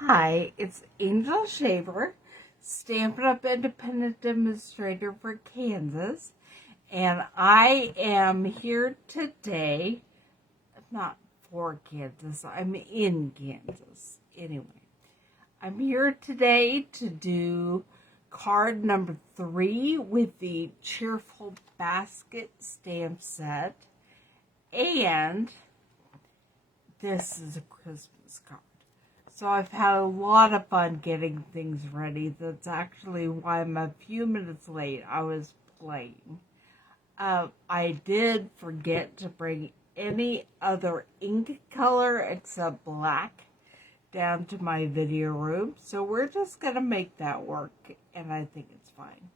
Hi, it's Angel Shaver, Stampin' Up Independent Demonstrator for Kansas, and I am here today, not for Kansas, I'm in Kansas. Anyway, I'm here today to do card number 3 with the Cheerful Basket stamp set, and this is a Christmas card. So I've had a lot of fun getting things ready. That's actually why I'm a few minutes late. I was playing. I did forget to bring any other ink color except black down to my video room. So we're just going to make that work, and I think it's fine.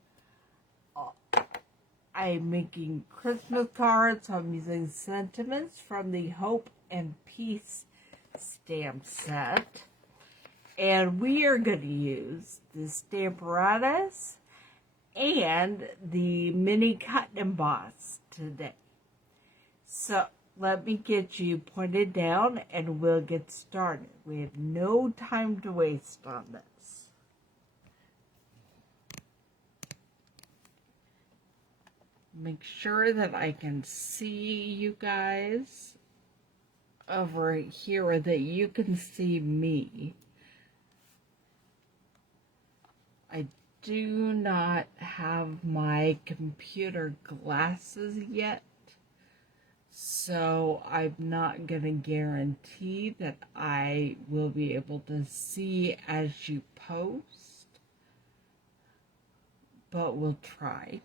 I'm making Christmas cards, so I'm using sentiments from the Hope and Peace stamp set. And we are going to use the Stamparatus and the mini cut and emboss today. So let me get you pointed down and we'll get started. We have no time to waste on this. Make sure that I can see you guys over here or that you can see me. I do not have my computer glasses yet, so I'm not going to guarantee that I will be able to see as you post, but we'll try,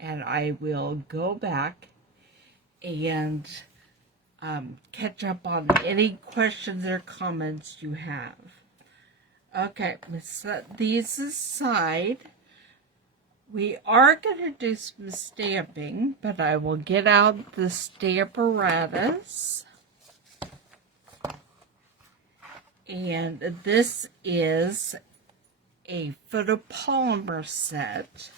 and I will go back and catch up on any questions or comments you have. Okay, let's set these aside. We are going to do some stamping, but I will get out the Stamparatus. And this is a photopolymer set.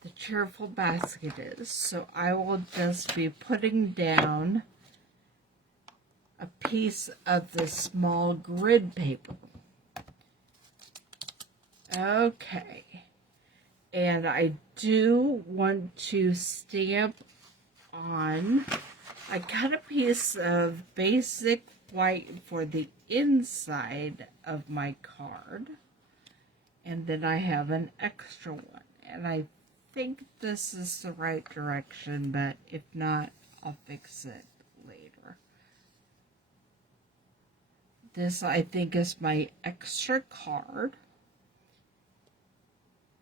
The Cheerful Basket is. So I will just be putting down a piece of the small grid paper. Okay, and I do want to stamp on, I cut a piece of basic white for the inside of my card, and then I have an extra one, and I think this is the right direction, but if not, I'll fix it later. This, I think, is my extra card.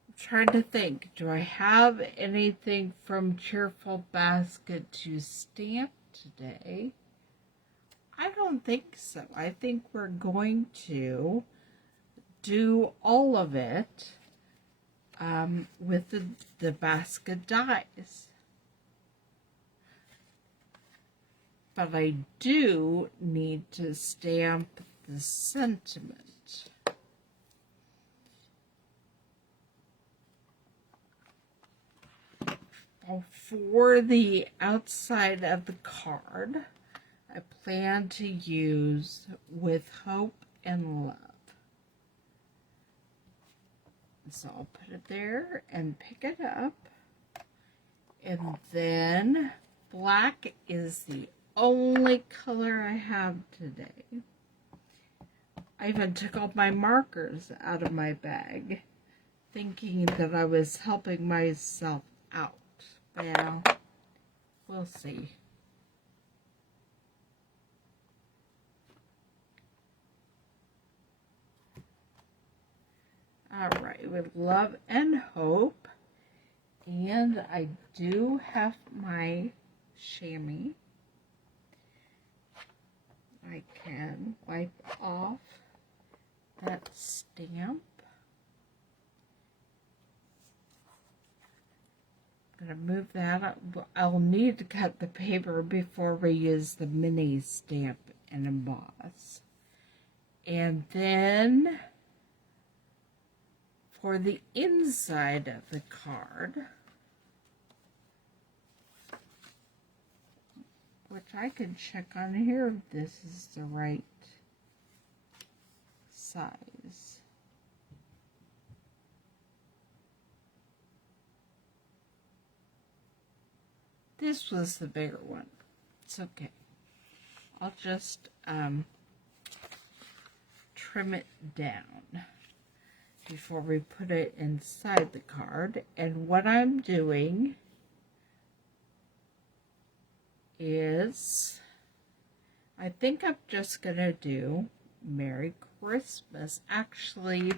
I'm trying to think, do I have anything from Cheerful Basket to stamp today? I don't think so. I think we're going to do all of it with the basket dies. But I do need to stamp the sentiment. For the outside of the card, I plan to use With Hope and Love. So I'll put it there and pick it up. And then black is the only color I have today. I even took all my markers out of my bag, thinking that I was helping myself out. Well, we'll see. Alright, with Love and Hope. And I do have my chamois. I can wipe off that stamp. I'm going to move that up. I'll need to cut the paper before we use the mini stamp and emboss. And then for the inside of the card, which I can check on here if this is the right size. This was the bigger one. It's okay. I'll just trim it down before we put it inside the card. And what I'm doing is, I think I'm just going to do Merry Christmas. Actually,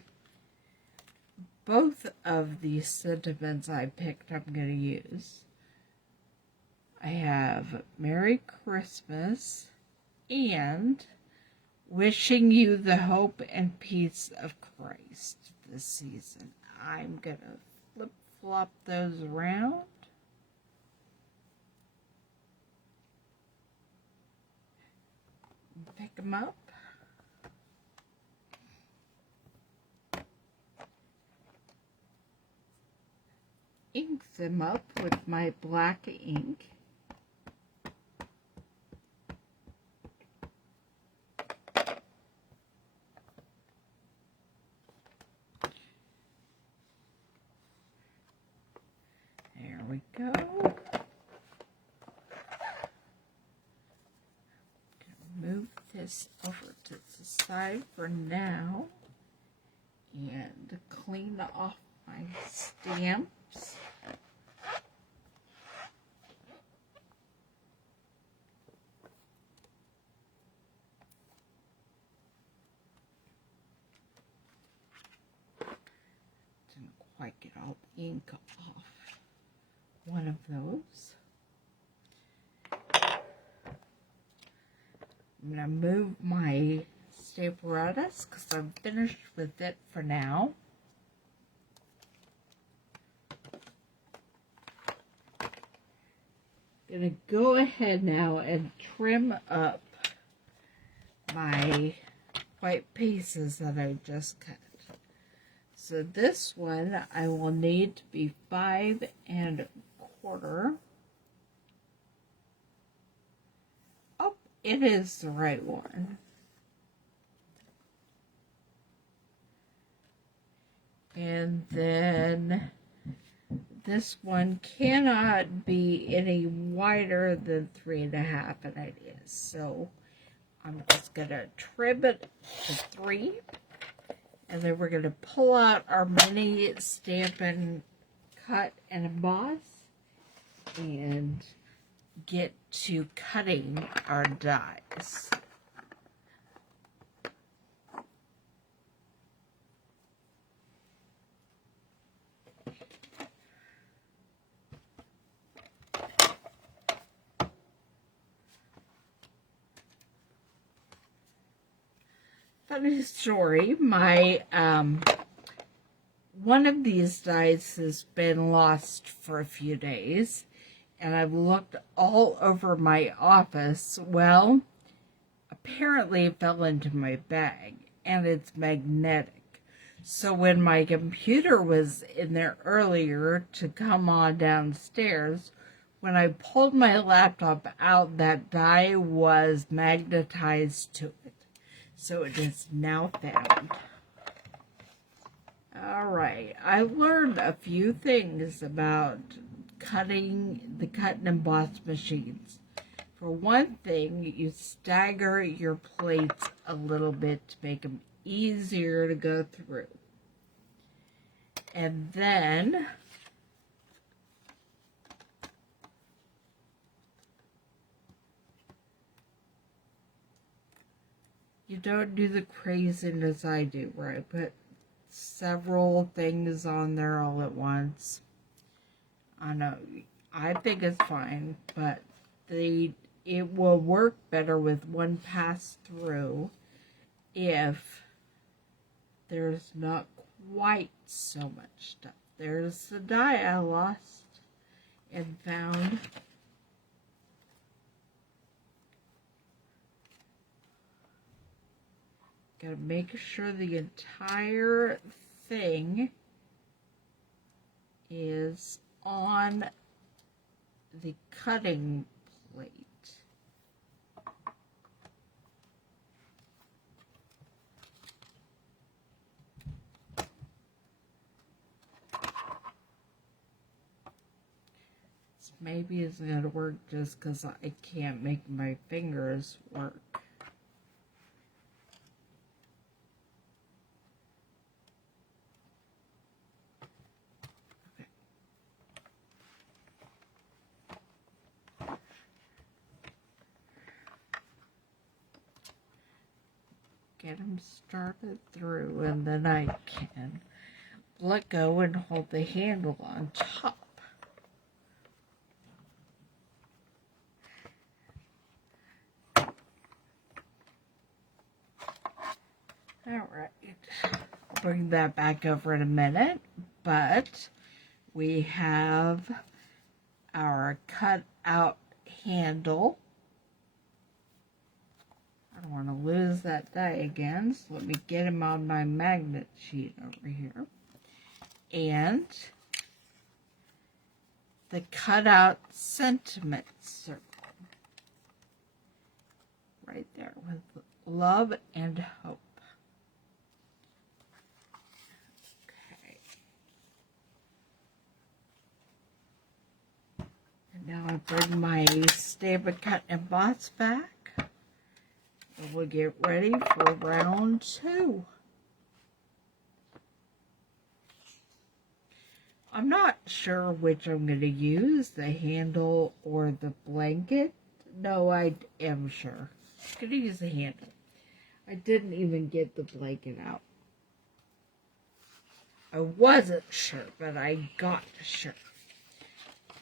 both of these sentiments I picked I'm going to use. I have Merry Christmas and wishing you the hope and peace of Christ this season. I'm going to flip-flop those around. Pick them up. Ink them up with my black ink. There we go. Move this over to the side for now and clean off my stamps. Didn't quite get all the ink off one of those. I'm going to move my stamparatus because I'm finished with it for now. I'm going to go ahead now and trim up my white pieces that I just cut. So this one I will need to be 5 1/4. Oh, it is the right one. And then this one cannot be any wider than 3 1/2, and it is. So I'm just going to trim it to 3. And then we're going to pull out our mini Stampin' Cut and Emboss and get to cutting our dies. Funny story, my one of these dies has been lost for a few days, and I've looked all over my office. Well, apparently it fell into my bag, and it's magnetic. So when my computer was in there earlier to come on downstairs, when I pulled my laptop out, that die was magnetized to it. So it is now found. Alright, I learned a few things about cutting the cut and emboss machines. For one thing, you stagger your plates a little bit to make them easier to go through. And then you don't do the craziness I do, where I put several things on there all at once. I know, I think it's fine, but it will work better with one pass through if there's not quite so much stuff. There's the die I lost and found. Gotta make sure the entire thing is on the cutting plate. maybe isn't going to work just because I can't make my fingers work. Okay. Get them started through, and then I can let go and hold the handle on top. Alright, I'll bring that back over in a minute, but we have our cut out handle. I don't want to lose that die again, so let me get him on my magnet sheet over here. And the cutout sentiment circle. Right there with love and hope. Okay. And now I bring my Stampin' Cut and Emboss back. And we'll get ready for round 2. I'm not sure which I'm going to use, the handle or the blanket. No, I am sure. I'm going to use the handle. I didn't even get the blanket out. I wasn't sure, but I got sure.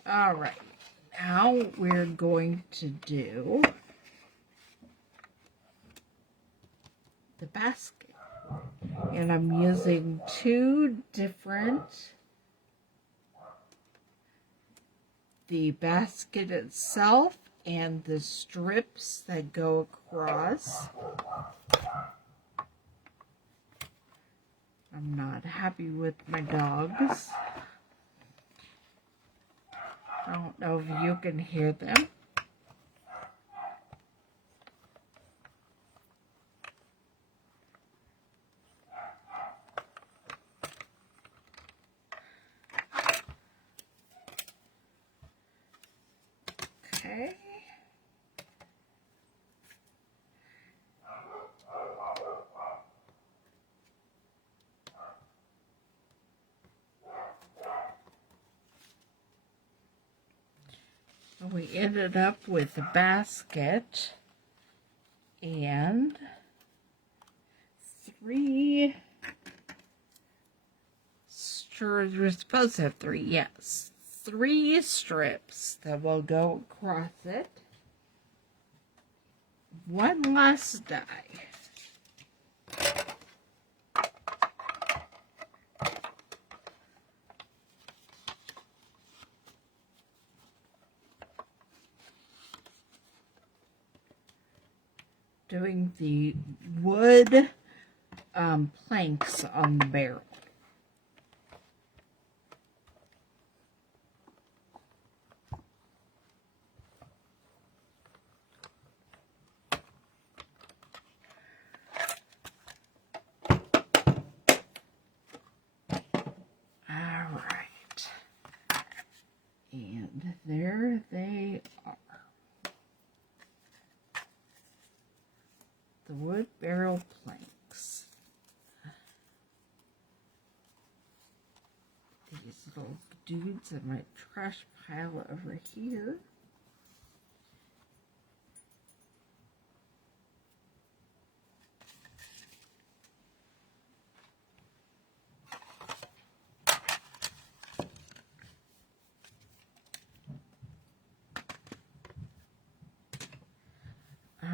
Alright, now we're going to do the basket. And I'm using 2 different, the basket itself and the strips that go across. I'm not happy with my dogs. I don't know if you can hear them. Okay. And we ended up with a basket and 3 strips. We're supposed to have 3, yes. 3 strips that will go across it. 1 last die. Doing the wood planks on the barrel. Alright. And there they are. The wood barrel planks. These little dudes in my trash pile over here.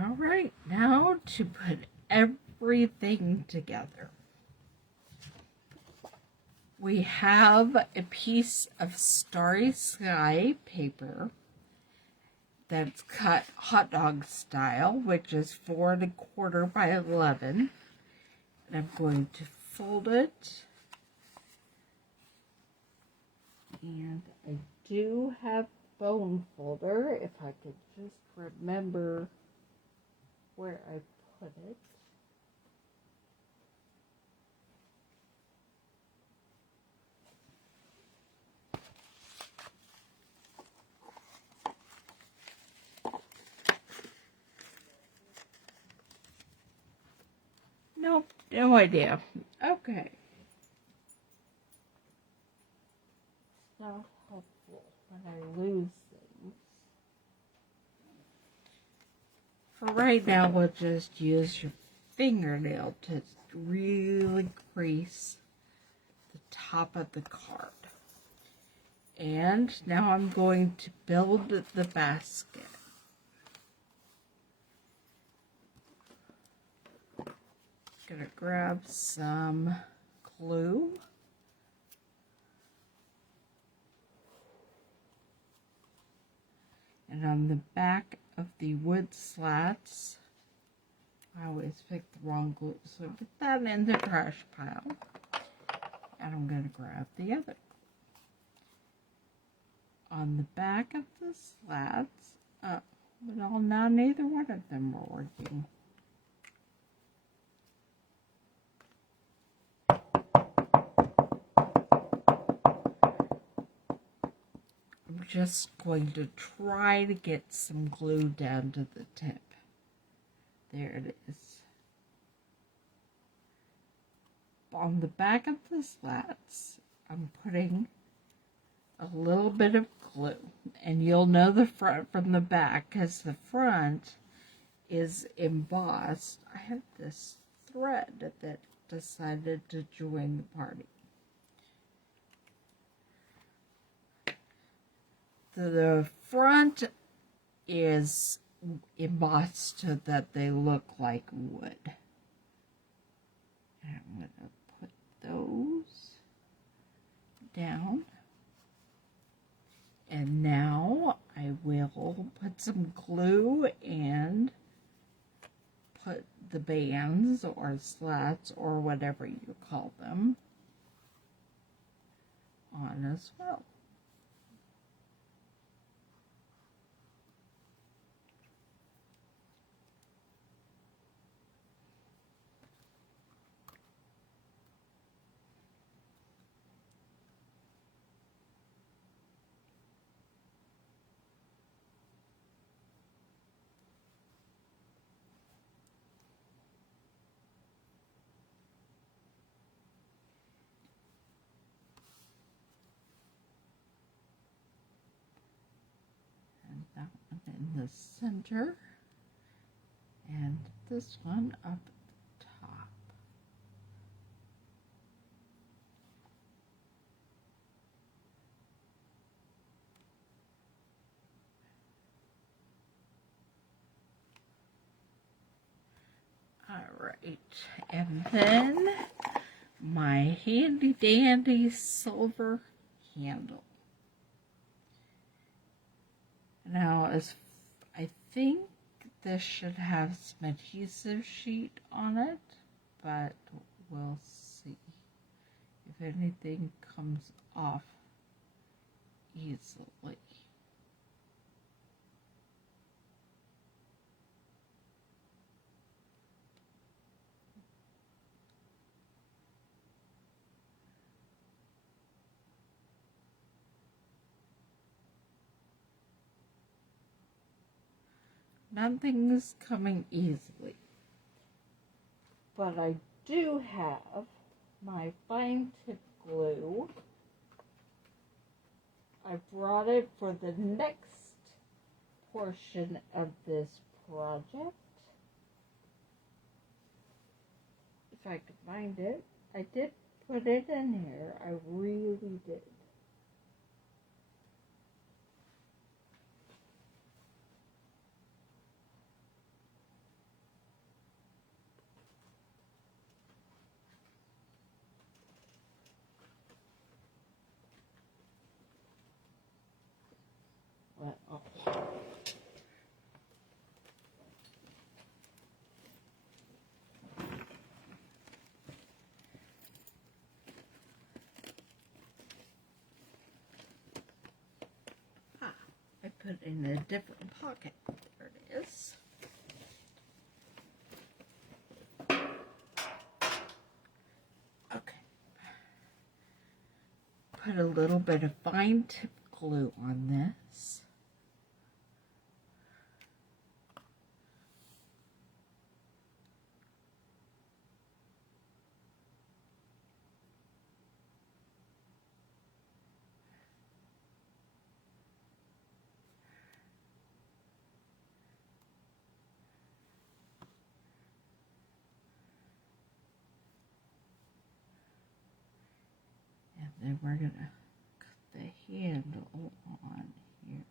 Alright, now to put everything together. We have a piece of Starry Sky paper that's cut hot dog style, which is 4 1/4 by 11. And I'm going to fold it. And I do have bone folder, if I could just remember where I put it. Nope, no idea. Okay. It's not helpful when I lose things. For right now, we'll just use your fingernail to really crease the top of the card. And now I'm going to build the basket. Gonna grab some glue. And on the back of the wood slats, I always pick the wrong glue, so put that in the trash pile. And I'm going to grab the other. On the back of the slats, well, now neither one of them are working. I'm just going to try to get some glue down to the tip. There it is. On the back of the slats, I'm putting a little bit of glue. And you'll know the front from the back because the front is embossed. I have this thread that decided to join the party. The front is embossed so that they look like wood. And I'm going to put those down. And now I will put some glue and put the bands or slats or whatever you call them on as well. That one in the center, and this one up at the top. All right, and then my handy dandy silver candle. Now, I think this should have some adhesive sheet on it, but we'll see if anything comes off easily. Nothing's coming easily. But I do have my fine tip glue. I brought it for the next portion of this project. If I could find it. I did put it in here. I really did. Well, I put it in a different pocket. There it is. Okay. Put a little bit of fine tip glue on this. then we're going to cut the handle on here.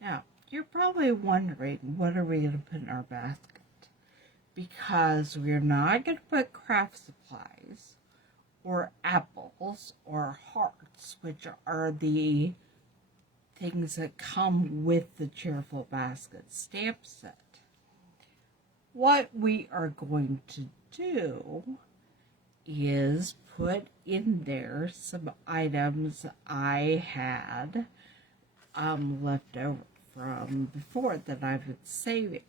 Now, you're probably wondering, what are we going to put in our basket? Because we're not going to put craft supplies or apples or hearts, which are the things that come with the Cheerful Basket stamp set. What we are going to do is put in there some items I had left over from before that I've been saving.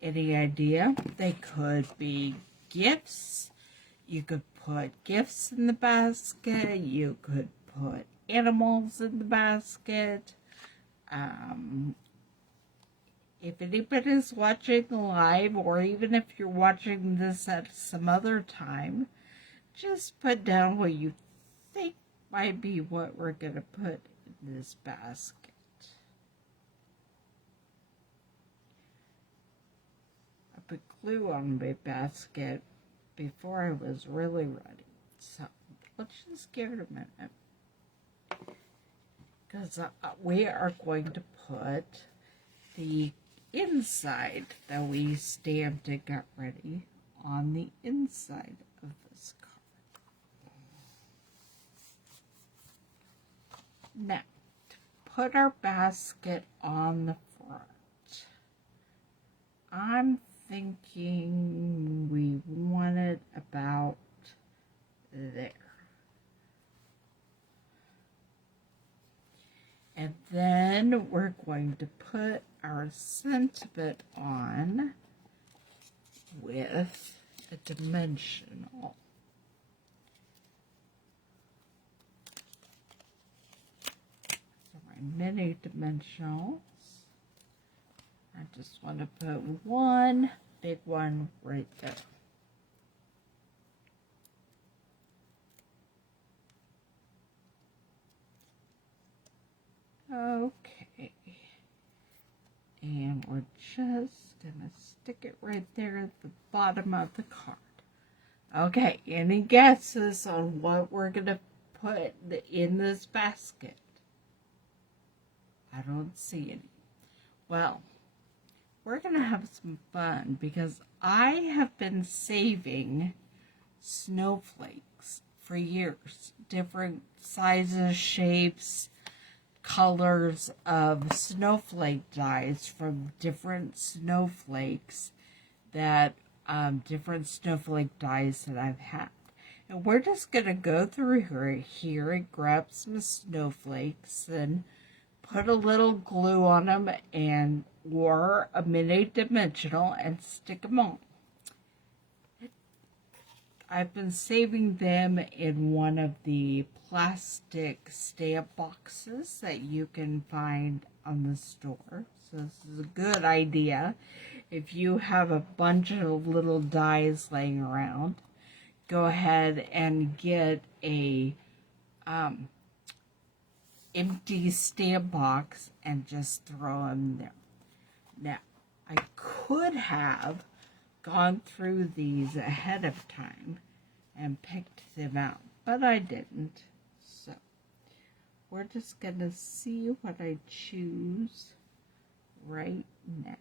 Any idea? They could be gifts. You could put gifts in the basket. You could put animals in the basket. If anybody's watching live, or even if you're watching this at some other time, just put down what you think might be what we're going to put in this basket. I put glue on my basket before I was really ready. So let's just give it a minute. Because we are going to put the inside that we stamped and got ready on the inside of this card. Now, to put our basket on the front, I'm thinking we want it about there. And then we're going to put our sentiment on with a dimensional. So my mini dimensionals. I just want to put one big one right there. Okay, and we're just gonna stick it right there at the bottom of the card. Okay, any guesses on what we're gonna put in this basket? I don't see any. Well, we're gonna have some fun because I have been saving snowflakes for years. Different sizes, shapes, colors of snowflake dies from different snowflakes that different snowflake dies that I've had. And we're just going to go through here and grab some snowflakes and put a little glue on them and or a mini dimensional and stick them on. I've been saving them in one of the plastic stamp boxes that you can find on the store. So this is a good idea. If you have a bunch of little dies laying around, go ahead and get a empty stamp box and just throw them there. Now, I could have gone through these ahead of time and picked them out, but I didn't. So we're just gonna see what I choose right now.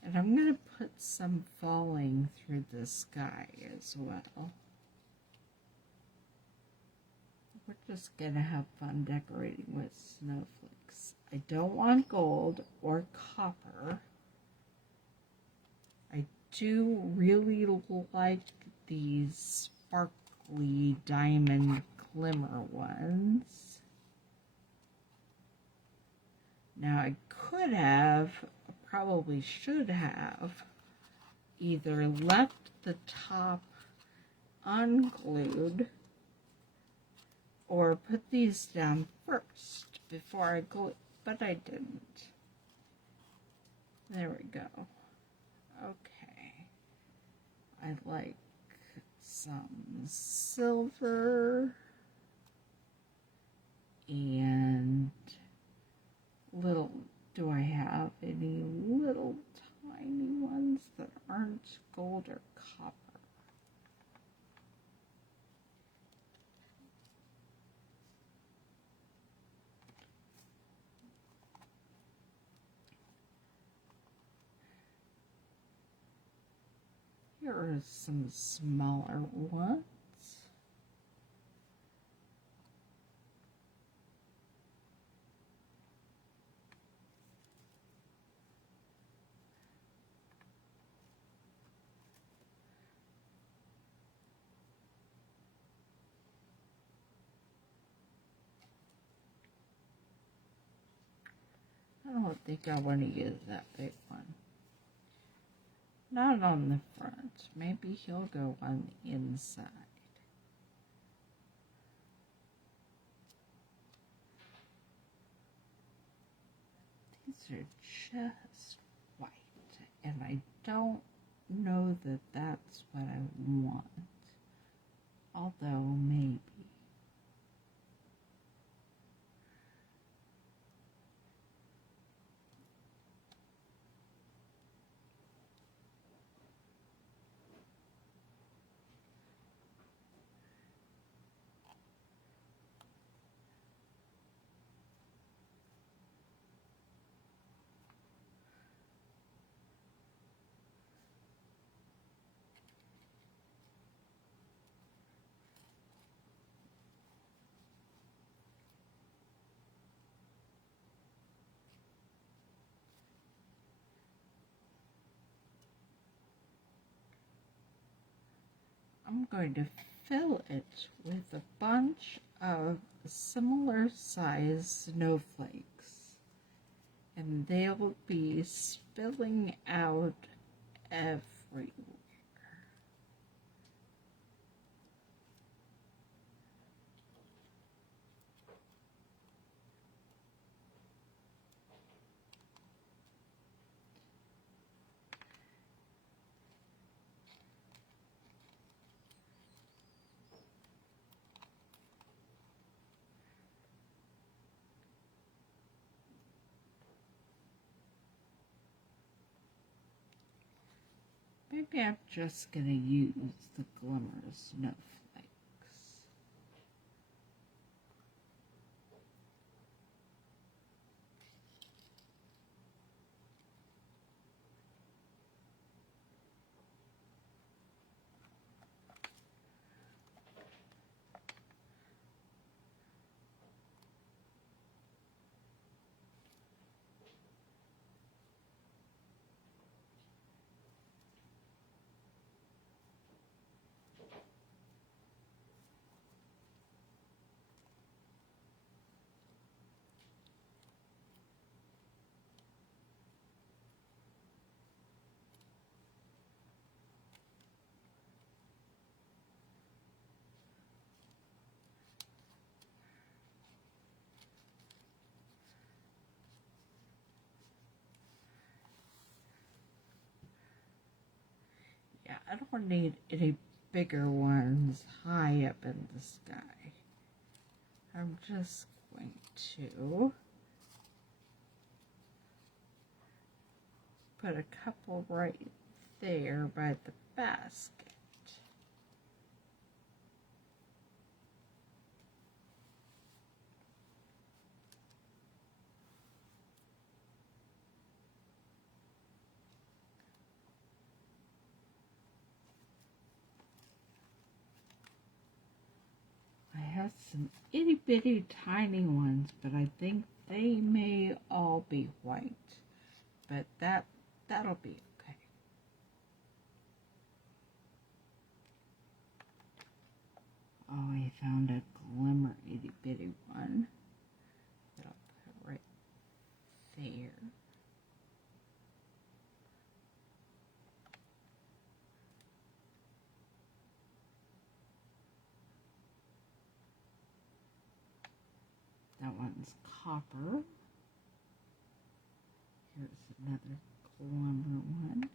And I'm gonna put some falling through the sky as well. We're just gonna have fun decorating with snowflakes. I don't want gold or copper. I do really like these sparkly sparkly diamond glimmer ones. Now I could have, probably should have, either left the top unglued or put these down first before I glue, but I didn't. There we go. Okay. I like some silver and little, do I have any little tiny ones that aren't gold or copper? Here are some smaller ones. I don't think I want to use that big one. Not on the front. Maybe he'll go on the inside. These are just white, and I don't know that that's what I want. Although, maybe. I'm going to fill it with a bunch of similar size snowflakes, and they'll be spilling out everywhere. Maybe I'm just going to use the glimmer snowflakes. Yeah, I don't need any bigger ones high up in the sky. I'm just going to put a couple right there by the basket. I have some itty bitty tiny ones, but I think they may all be white. But that'll be okay. found a glimmer itty bitty one that I'll put right there. That one's copper. Here's another glimmer one.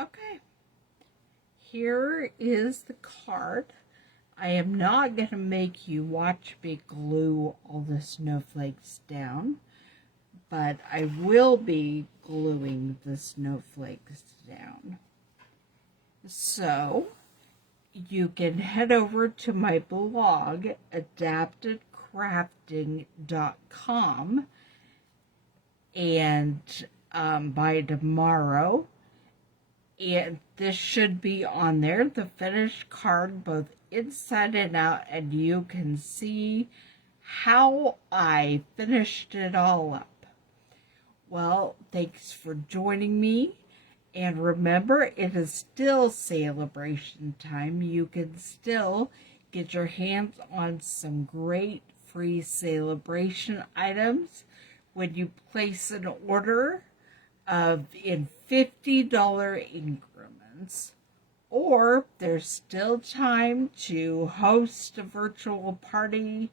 Okay, here is the card. I am not going to make you watch me glue all the snowflakes down, but I will be gluing the snowflakes down. So, you can head over to my blog, adaptedcrafting.com, and by tomorrow, and this should be on there, the finished card, both inside and out, and you can see how I finished it all up. Well, thanks for joining me, and remember, it is still celebration time. You can still get your hands on some great free celebration items when you place an order in $50 increments, or there's still time to host a virtual party,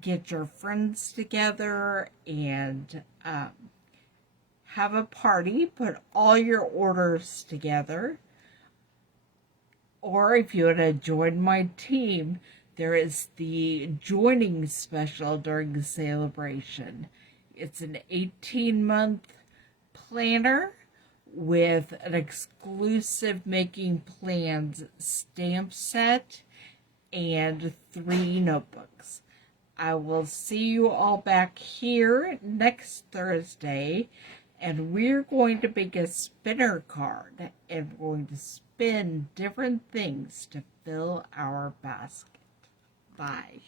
get your friends together, and have a party, put all your orders together. Or if you want to join my team, there is the joining special during the celebration. It's an 18-month planner with an exclusive Making Plans stamp set and 3 notebooks. I will see you all back here next Thursday, and we're going to make a spinner card, and we're going to spin different things to fill our basket. Bye.